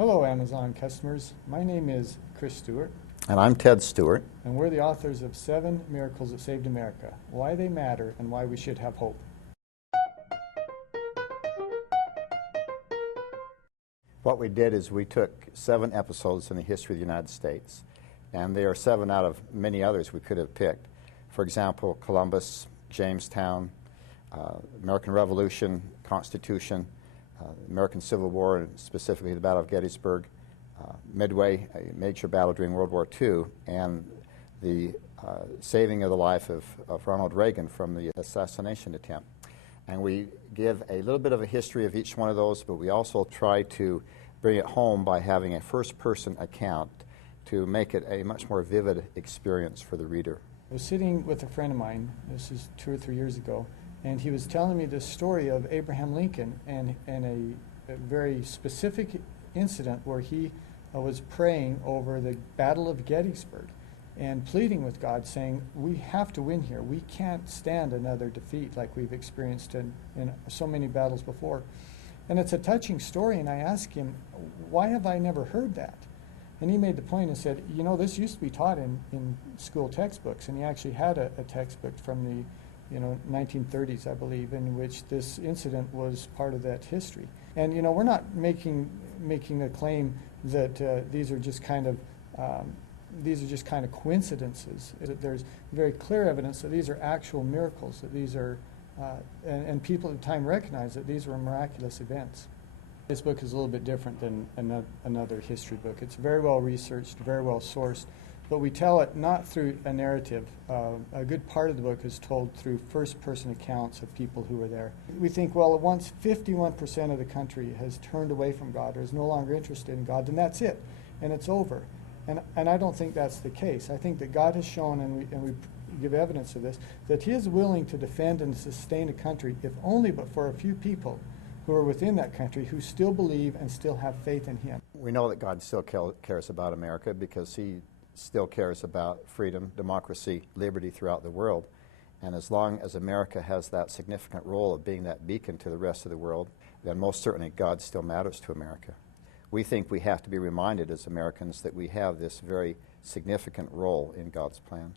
Hello, Amazon customers. My name is Chris Stewart, And I'm Ted Stewart. and we're the authors of 7 Miracles That Saved America, Why They Matter and Why We Should Have Hope. What we did is we took 7 episodes in the history of the United States, and they are 7 out of many others we could have picked. For example, Columbus, Jamestown, American Revolution, Constitution, American Civil War, and specifically the Battle of Gettysburg, Midway, a major battle during World War II, and the saving of the life of Ronald Reagan from the assassination attempt. And we give a little bit of a history of each one of those, but we also try to bring it home by having a first-person account to make it a much more vivid experience for the reader. I was sitting with a friend of mine, this is 2 or 3 years ago, and he was telling me this story of Abraham Lincoln and a very specific incident where he was praying over the Battle of Gettysburg and pleading with God, saying, we have to win here. We can't stand another defeat like we've experienced in so many battles before. And it's a touching story, and I asked him, why have I never heard that? And he made the point and said, you know, this used to be taught in school textbooks, and he actually had a textbook from the 1930s, I believe, in which this incident was part of that history. And we're not making a claim that these are just kind of coincidences. There's very clear evidence that these are actual miracles, that these are, and people at the time recognized that these were miraculous events. This book is a little bit different than another history book. It's very well researched, very well sourced, but we tell it not through a narrative. A good part of the book is told through first-person accounts of people who were there. We think, well, once 51% of the country has turned away from God or is no longer interested in God, then that's it, and it's over. And I don't think that's the case. I think that God has shown, and we give evidence of this, that He is willing to defend and sustain a country, if only but for a few people who are within that country who still believe and still have faith in Him. We know that God still cares about America because He still cares about freedom, democracy, liberty throughout the world. And as long as America has that significant role of being that beacon to the rest of the world, then most certainly God still matters to America. We think we have to be reminded as Americans that we have this very significant role in God's plan.